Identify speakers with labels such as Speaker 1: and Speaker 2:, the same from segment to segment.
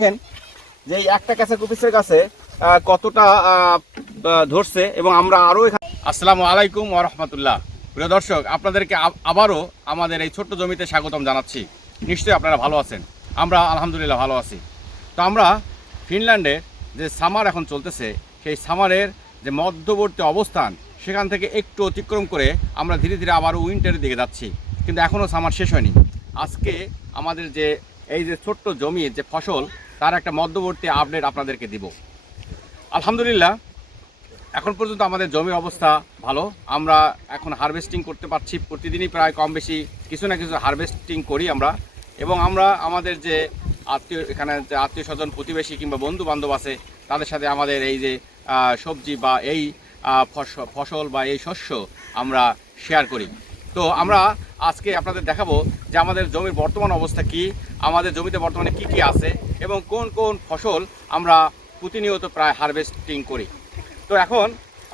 Speaker 1: দেখেন যে একটা কাছে কুপিসের কাছে কতটা ধরছে এবং আমরা আরও আসসালামু আলাইকুম ওরহমতুল্লাহ প্রিয় দর্শক, আপনাদেরকে আবারও আমাদের এই ছোট্ট জমিতে স্বাগতম জানাচ্ছি। নিশ্চয়ই আপনারা ভালো আছেন। আমরা আলহামদুলিল্লাহ ভালো আছি। তো আমরা ফিনল্যান্ডে যে সামার এখন চলতেছে, সেই সামারের যে মধ্যবর্তী অবস্থান, সেখান থেকে একটু অতিক্রম করে আমরা ধীরে ধীরে আবারও উইন্টারের দিকে যাচ্ছি। কিন্তু এখনও সামার শেষ হয়নি। আজকে আমাদের যে, এই যে ছোট্ট জমির যে ফসল তার একটা মধ্যবর্তী আপডেট আপনাদেরকে দিব। আলহামদুলিল্লাহ, এখন পর্যন্ত আমাদের জমির অবস্থা ভালো। আমরা এখন হারভেস্টিং করতে পারছি, প্রতিদিনই প্রায় কম বেশি কিছু না কিছু হারভেস্টিং করি আমরা। এবং আমরা আমাদের যে আত্মীয়, এখানে যে আত্মীয় স্বজন প্রতিবেশী কিংবা বন্ধু বান্ধব আছে, তাদের সাথে আমাদের এই যে সবজি বা এই ফস- ফসল বা এই শস্য আমরা শেয়ার করি। তো আমরা আজকে আপনাদের দেখাবো যে আমাদের জমির বর্তমান অবস্থা কি, আমাদের জমিতে বর্তমানে কি কি আছে এবং কোন কোন ফসল আমরা প্রতিনিয়ত প্রায় হারভেস্টিং করি। তো এখন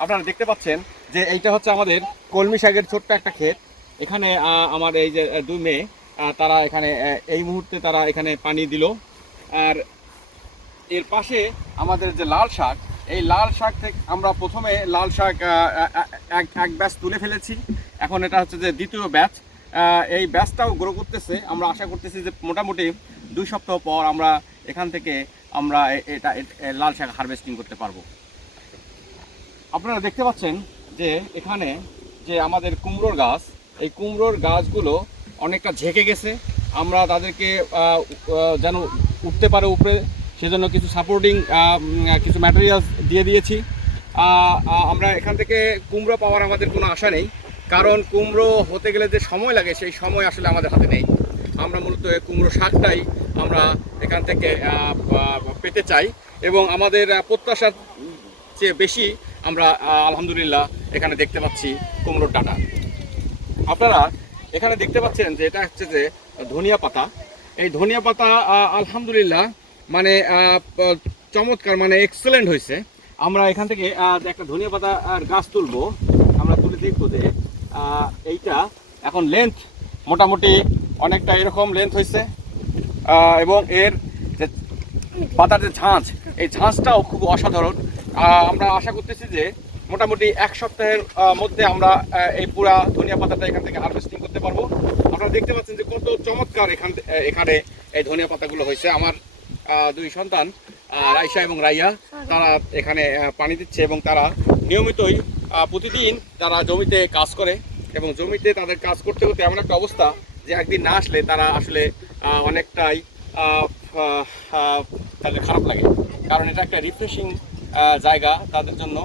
Speaker 1: আপনারা দেখতে পাচ্ছেন যে এইটা হচ্ছে আমাদের কলমি শাকের ছোট্ট একটা ক্ষেত। এখানে আমার এই যে দুই মেয়ে তারা এখানে এই মুহূর্তে তারা এখানে পানি দিল। আর এর পাশে আমাদের যে লাল শাক, এই লাল শাক থেকে আমরা প্রথমে লাল শাক এক এক ব্যাচ তুলে ফেলেছি। এখন এটা হচ্ছে যে দ্বিতীয় ব্যাচ এই ব্যাচটাও গ্রো করতেছে। আমরা আশা করতেছি যে মোটামুটি দুই সপ্তাহ পর আমরা এখান থেকে আমরা এটা লাল শাক হারভেস্টিং করতে পারব। আপনারা দেখতে পাচ্ছেন যে এখানে যে আমাদের কুমড়োর গাছ, এই কুমড়োর গাছগুলো অনেকটা ঝেঁকে গেছে। আমরা তাদেরকে যেন উঠতে পারে উপরে, সেজন্য কিছু সাপোর্টিং কিছু ম্যাটেরিয়ালস দিয়ে দিয়েছি। আমরা এখান থেকে কুমড়ো পাওয়ার আমাদের কোনো আশা নেই। কারণ কুমড়ো হতে গেলে যে সময় লাগে, সেই সময় আসলে আমাদের হাতে নেই। আমরা মূলত কুমড়ো শাকটাই আমরা এখান থেকে পেতে চাই এবং আমাদের প্রত্যাশার চেয়ে বেশি আমরা আলহামদুলিল্লাহ এখানে দেখতে পাচ্ছি কুমড়োর ডাটা। আপনারা এখানে দেখতে পাচ্ছেন যে এটা হচ্ছে যে ধনিয়া পাতা। এই ধনিয়া পাতা আলহামদুলিল্লাহ মানে চমৎকার মানে এক্সেলেন্ট হয়েছে। আমরা এখান থেকে একটা ধনিয়া পাতা আর গাছ তুলবো। আমরা তুলে দেখব যে এইটা এখন লেন্থ মোটামুটি অনেকটা এরকম লেন্থ হয়েছে এবং এর যে পাতার যে ঝাঁঝ এই ঝাঁঝটাও খুব অসাধারণ। আমরা আশা করতেছি যে মোটামুটি এক সপ্তাহের মধ্যে আমরা এই পুরা ধনিয়া পাতাটা এখান থেকে হারভেস্টিং করতে পারব। আপনারা দেখতে পাচ্ছেন যে কত চমৎকার এখান এখানে এই ধনিয়া পাতাগুলো হয়েছে আমার দুই সন্তান রাইসা এবং রাইয়া, তারা এখানে পানি দিচ্ছে এবং তারা নিয়মিতই প্রতিদিন তারা জমিতে কাজ করে এবং জমিতে তাদের কাজ করতে করতে এমন একটা অবস্থা যে একদিন না আসলে তারা আসলে অনেকটাই তাদের খারাপ লাগে। কারণ এটা একটা রিফ্রেশিং জায়গা তাদের জন্য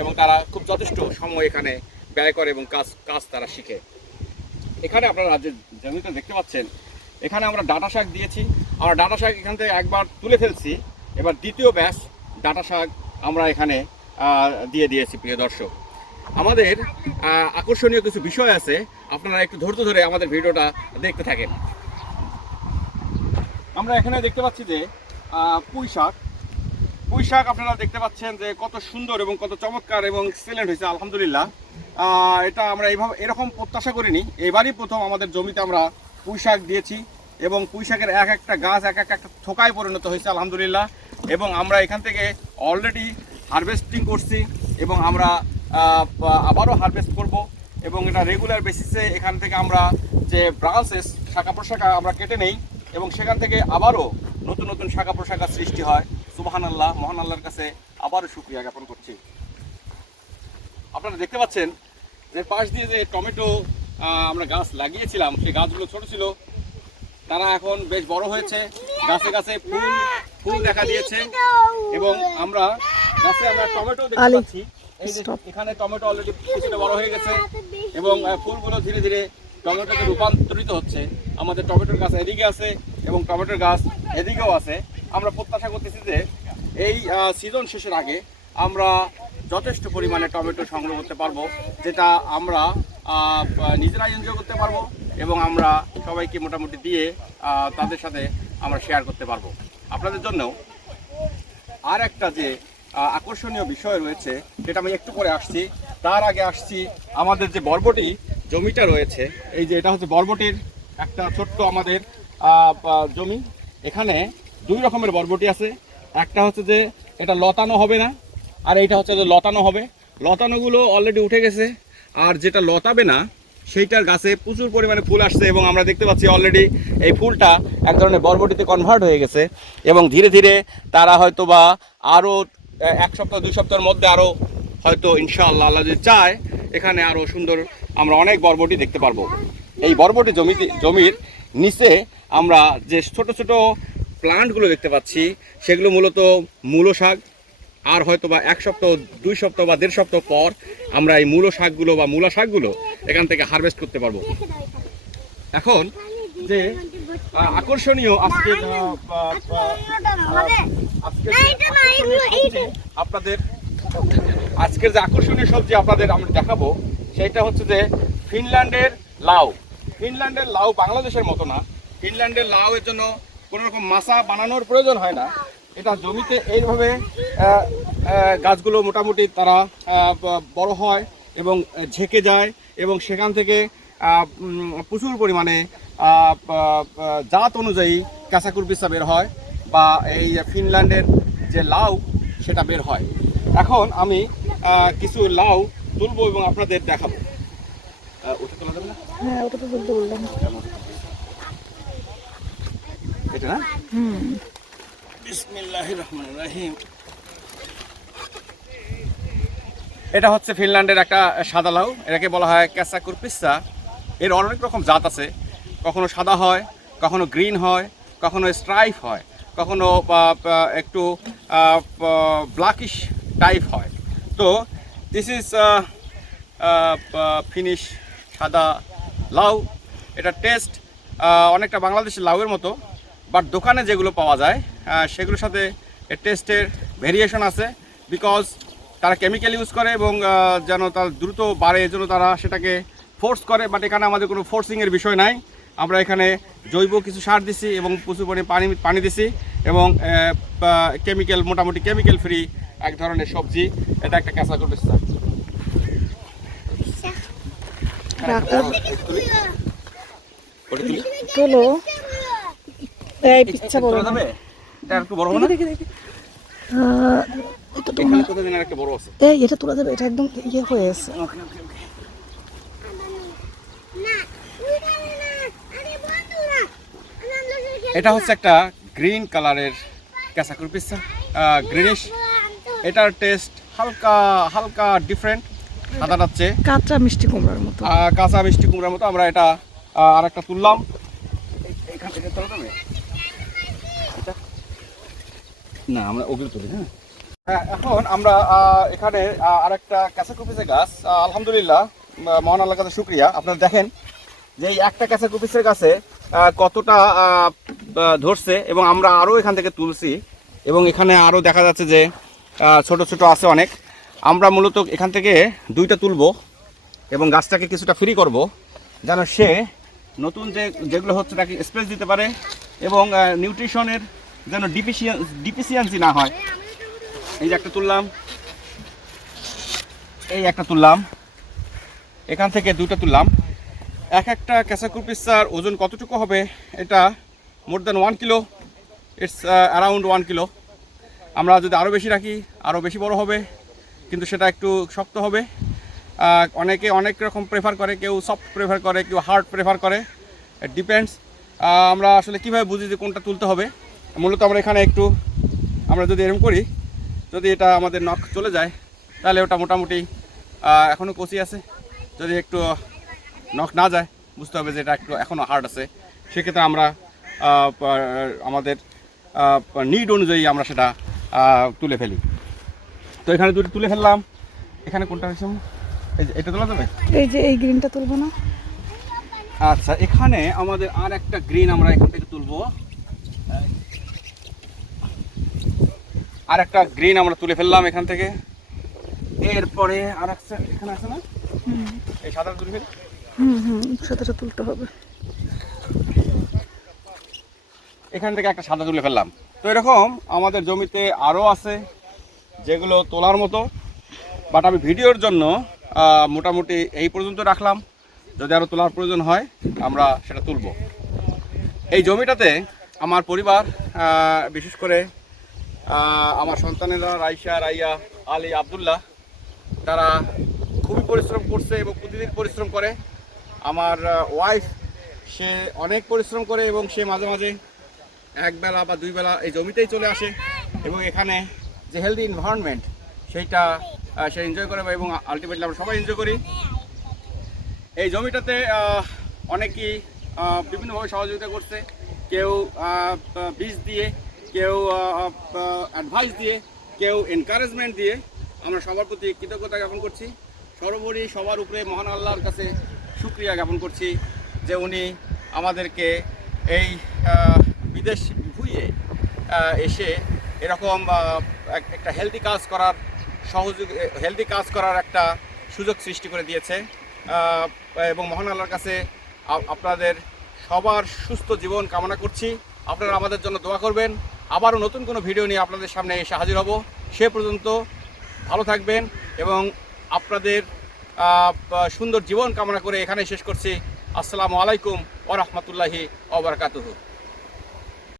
Speaker 1: এবং তারা খুব যথেষ্ট সময় এখানে ব্যয় করে এবং কাজ কাজ তারা শিখে। এখানে আপনারা যে জমিতে দেখতে পাচ্ছেন, এখানে আমরা ডাটা শাক দিয়েছি। আমরা ডাটা শাক এখান থেকে একবার তুলে ফেলছি। এবার দ্বিতীয় ব্যাচ ডাটা শাক আমরা এখানে দিয়ে দিয়েছি, প্রিয় দর্শক। আমাদের আকর্ষণীয় কিছু বিষয় আছে। আপনারা একটু ধৈর্য ধরে আমাদের ভিডিওটা দেখতে থাকেন। আমরা এখানে দেখতে পাচ্ছি যে পুঁই শাক। পুঁই শাক আপনারা দেখতে পাচ্ছেন যে কত সুন্দর এবং কত চমৎকার এবং এক্সেলেন্ট হয়েছে, আলহামদুলিল্লাহ। এটা আমরা এইভাবে, এরকম প্রত্যাশা করিনি। এবারই প্রথম আমাদের জমিতে আমরা পুঁই শাক দিয়েছি এবং পুঁই শাকের এক একটা গাছ, এক এক একটা থোকায় পরিণত হয়েছে, আলহামদুলিল্লাহ। এবং আমরা এখান থেকে অলরেডি হারভেস্টিং করছি এবং আমরা আবারও হারভেস্ট করব এবং এটা রেগুলার বেসিসে এখান থেকে আমরা যে ব্রাঞ্চেস শাখা প্রশাখা আমরা কেটে নেই এবং সেখান থেকে আবারও নতুন নতুন শাখা প্রশাখা সৃষ্টি হয়। সুবাহান আল্লাহ মহান আল্লাহর কাছে আবারও শুক্রিয়া জ্ঞাপন করছি। আপনারা দেখতে পাচ্ছেন যে পাশ দিয়ে যে টমেটো আমরা গাছ লাগিয়েছিলাম সেই গাছগুলো ছোট ছিল। তারা এখন বেশ বড় হয়েছে। গাছে গাছে ফুল ফুল দেখা দিয়েছে এবং আমরা গাছে আমরা টমেটো দেখতে পাচ্ছি। এই যে এখানে টমেটো অলরেডি কিছুটা বড় হয়ে গেছে এবং ফুলগুলো ধীরে ধীরে টমেটোতে রূপান্তরিত হচ্ছে। আমাদের টমেটোর গাছ এদিকে আছে এবং টমেটোর গাছ এদিকেও আছে। আমরা প্রত্যাশা করতেছি যে এই সিজন শেষের আগে আমরা যথেষ্ট পরিমাণে টমেটো সংগ্রহ করতে পারব যেটা আমরা আহ, নিজেরাই এনজয় করতে পারব এবং আমরা সবাইকে মোটামুটি দিয়ে তাদের সাথে আমরা শেয়ার করতে পারব। আপনাদের জন্য আর একটা যে আকর্ষণীয় বিষয় রয়েছে, যেটা আমি একটু পরে আসছি। তার আগে আসছি আমাদের যে বরবটি জমিটা রয়েছে, এই যে এটা হচ্ছে বরবটির একটা ছোট্ট আমাদের জমি। এখানে দুই রকমের বরবটি আছে। একটা হচ্ছে যে এটা লতানো হবে না, আর এইটা হচ্ছে যে লতানো হবে। লতানোগুলো অলরেডি উঠে গেছে, আর যেটা লতাবে না, সেইটার গাছে প্রচুর পরিমাণে ফুল আসছে এবং আমরা দেখতে পাচ্ছি অলরেডি এই ফুলটা এক ধরনের বরবটিতে কনভার্ট হয়ে গেছে। এবং ধীরে ধীরে তারা হয়তো বা আরও এক সপ্তাহ, দুই সপ্তাহের মধ্যে আরও হয়তো ইনশাআল্লাহ আল্লাহ যদি চায়, এখানে আরও সুন্দর আমরা অনেক বরবটি দেখতে পারব। এই বরবটি জমিতে, জমির নিচে আমরা যে ছোট ছোট প্লান্টগুলো দেখতে পাচ্ছি, সেগুলো মূলত মূলো শাক। আর হয়তো বা এক সপ্তাহ, দুই সপ্তাহ বা দেড় সপ্তাহ পর আমরা এই মূলো শাকগুলো বা মূলা শাকগুলো এখান থেকে হারভেস্ট করতে পারব। এখন যে আকর্ষণীয় আজকে আপনাদের, আজকের যে আকর্ষণীয় সবজি আপনাদের আমরা দেখাবো সেটা হচ্ছে যে ফিনল্যান্ডের লাউ। ফিনল্যান্ডের লাউ বাংলাদেশের মতো না। ফিনল্যান্ডের লাউ এর জন্য কোনো রকম মাসা বানানোর প্রয়োজন হয় না। এটা জমিতে এইভাবে গাছগুলো মোটামুটি তারা বড় হয় এবং ঝেঁকে যায় এবং সেখান থেকে প্রচুর পরিমাণে জাত অনুযায়ী কাঁচাকুর পিসা বের হয় বা এই ফিনল্যান্ডের যে লাউ সেটা বের হয়। এখন আমি কিছু লাউ তুলবো এবং আপনাদের দেখাবো। ওটা তোলা যাবে না?
Speaker 2: হ্যাঁ ওটা তো বলতে বললাম।
Speaker 1: এটা না?
Speaker 2: হুম।
Speaker 1: বিসমিল্লাহির রহমানির রহিম। এটা হচ্ছে ফিনল্যান্ডের একটা সাদা লাউ। এটাকে বলা হয় ক্যাসা কুরপিসা এর অনেক রকম জাত আছে। কখনো সাদা হয়, কখনো গ্রিন হয়, কখনো স্ট্রাইপ হয়, কখনো একটু ব্ল্যাকিশ টাইপ হয়। তো দিস ইজ ফিনিশ সাদা লাউ। এটা টেস্ট অনেকটা বাংলাদেশের লাউয়ের মতো বাট দোকানে যেগুলো পাওয়া যায় সেগুলোর সাথে টেস্টের ভেরিয়েশন আছে বিকজ তারা কেমিক্যাল ইউজ করে এবং যেন তার দ্রুত বাড়ে, এজন্য তারা সেটাকে ফোর্স করে বাট এখানে আমাদের কোনো ফোর্সিংয়ের বিষয় নাই। আমরা এখানে জৈব কিছু সার দিছি এবং প্রচুর পরিমাণে পানি পানি দিছি এবং কেমিক্যাল মোটামুটি কেমিক্যাল ফ্রি এক ধরনের সবজি। এটা একটা ক্যাঁচা করবে
Speaker 2: তোলো। এই পিচ্ছা বড়। না।
Speaker 1: এটা একটু বড় হবে না?
Speaker 2: দেখি দেখি এটা তো
Speaker 1: একটা বড় আছে?
Speaker 2: এই এটা তোলা যাবে। এটা একদম ইয়ে হয়ে আছে।
Speaker 1: ওকে ওকে। এটা হচ্ছে একটা গ্রিন কালারের ক্যাসাকুর পিসা গ্রিনিশ এটার টেস্ট হালকা হালকা ডিফারেন্ট সাদাটার চেয়ে
Speaker 2: কাঁচা মিষ্টি কুমড়ার মতো।
Speaker 1: কাঁচা মিষ্টি কুমড়ার মতো আমরা এটা আর একটা তুললাম। এইখান থেকে তোলা যাবে না আমরা ওগুলো তুলি হ্যাঁ। হ্যাঁ, এখন আমরা এখানে আর একটা ক্যাসা কুপিসের গাছ। আলহামদুলিল্লাহ মহান আল্লাহর কাছে শুক্রিয়া। আপনারা দেখেন যে এই একটা ক্যাসা কুপিসের গাছে কতটা ধরছে এবং আমরা আরও এখান থেকে তুলছি এবং এখানে আরও দেখা যাচ্ছে যে ছোট ছোট আছে অনেক। আমরা মূলত এখান থেকে দুইটা তুলবো এবং গাছটাকে কিছুটা ফ্রি করব, যেন সে নতুন যে, যেগুলো হচ্ছে তাকে স্পেস দিতে পারে এবং নিউট্রিশনের যেন ডিফিসিয়েন্স ডিফিসিয়েন্সি না হয়। এই যে একটা তুললাম, এই একটা তুললাম, এখান থেকে দুটো তুললাম। এক একটা ক্যাসাকুর পিসার ওজন কতটুকু হবে, এটা more than one kilo it's around one kilo আমরা যদি আরও বেশি রাখি আরও বেশি বড় হবে, কিন্তু সেটা একটু শক্ত হবে। অনেকে অনেক রকম প্রেফার করে, কেউ সফট প্রেফার করে, কেউ হার্ড প্রেফার করে। ডিপেন্ডস আমরা আসলে কীভাবে বুঝি যে কোনটা তুলতে হবে? মূলত আমরা এখানে একটু, আমরা যদি এরকম করি, যদি এটা আমাদের নখ চলে যায়, তাহলে ওটা মোটামুটি এখনও কচি আছে। যদি একটু নখ না যায়, বুঝতে হবে যে এটা একটু এখনও হার্ড আছে। সেক্ষেত্রে আমরা আমাদের নিড অনুযায়ী আমরা সেটা তুলে ফেলি। তো এখানে দুটো তুলে ফেললাম। এখানে কোনটা হয়েছে? এই যে এটা তোলা যাবে?
Speaker 2: এই যে এই গ্রিনটা তুলবো না।
Speaker 1: আচ্ছা এখানে আমাদের আর একটা গ্রিন আমরা এখান থেকে তুলবো। আর একটা গ্রিন আমরা তুলে ফেললাম এখান থেকে। এরপরে আর একটা এখানে আছে না? এই সাদা তুলে ফেলি।
Speaker 2: হুম হুম সাদাটা তুলতে হবে।
Speaker 1: এখান থেকে একটা সাদা তুলে ফেললাম। তো এরকম আমাদের জমিতে আরও আছে, যেগুলো তোলার মতো। বাট আমি ভিডিওর জন্য মোটামুটি এই পর্যন্ত রাখলাম। যদি আরও তোলার প্রয়োজন হয়, আমরা সেটা তুলব। এই জমিটাতে আমার পরিবার বিশেষ করে আমার সন্তানেরা রাইসা, রাইয়া, আলী, আবদুল্লাহ, তারা খুবই পরিশ্রম করছে এবং প্রতিদিন পরিশ্রম করে। আমার ওয়াইফ সে অনেক পরিশ্রম করে এবং সে মাঝে মাঝে এক বেলা বা দুই বেলা এই জমিতেই চলে আসে এবং এখানে যে হেলদি এনভায়রনমেন্ট সেইটা সে এনজয় করে এবং আলটিমেটলি আমরা সবাই এনজয় করি। এই জমিটাতে অনেকেই বিভিন্নভাবে সহযোগিতা করছে। কেউ বীজ দিয়ে, কেউ অ্যাডভাইস দিয়ে, কেউ এনকারেজমেন্ট দিয়ে আমরা সবার প্রতি কৃতজ্ঞতা জ্ঞাপন করছি। সর্বোপরি সবার উপরে মহান আল্লাহর কাছে সুক্রিয়া জ্ঞাপন করছি যে উনি আমাদেরকে এই বিদেশ ভুইয়ে এসে এরকম একটা হেলদি কাজ করার সহযোগ হেলদি কাজ করার একটা সুযোগ সৃষ্টি করে দিয়েছে। এবং মহান আল্লাহর কাছে আপনাদের সবার সুস্থ জীবন কামনা করছি। আপনারা আমাদের জন্য দোয়া করবেন। আবারও নতুন কোনো ভিডিও নিয়ে আপনাদের সামনে এসে হাজির হব। সে পর্যন্ত ভালো থাকবেন এবং আপনাদের সুন্দর জীবন কামনা করে এখানে শেষ করছি। আসসালামু আলাইকুম ওরহমতুল্লাহি ওবরাকাতুহু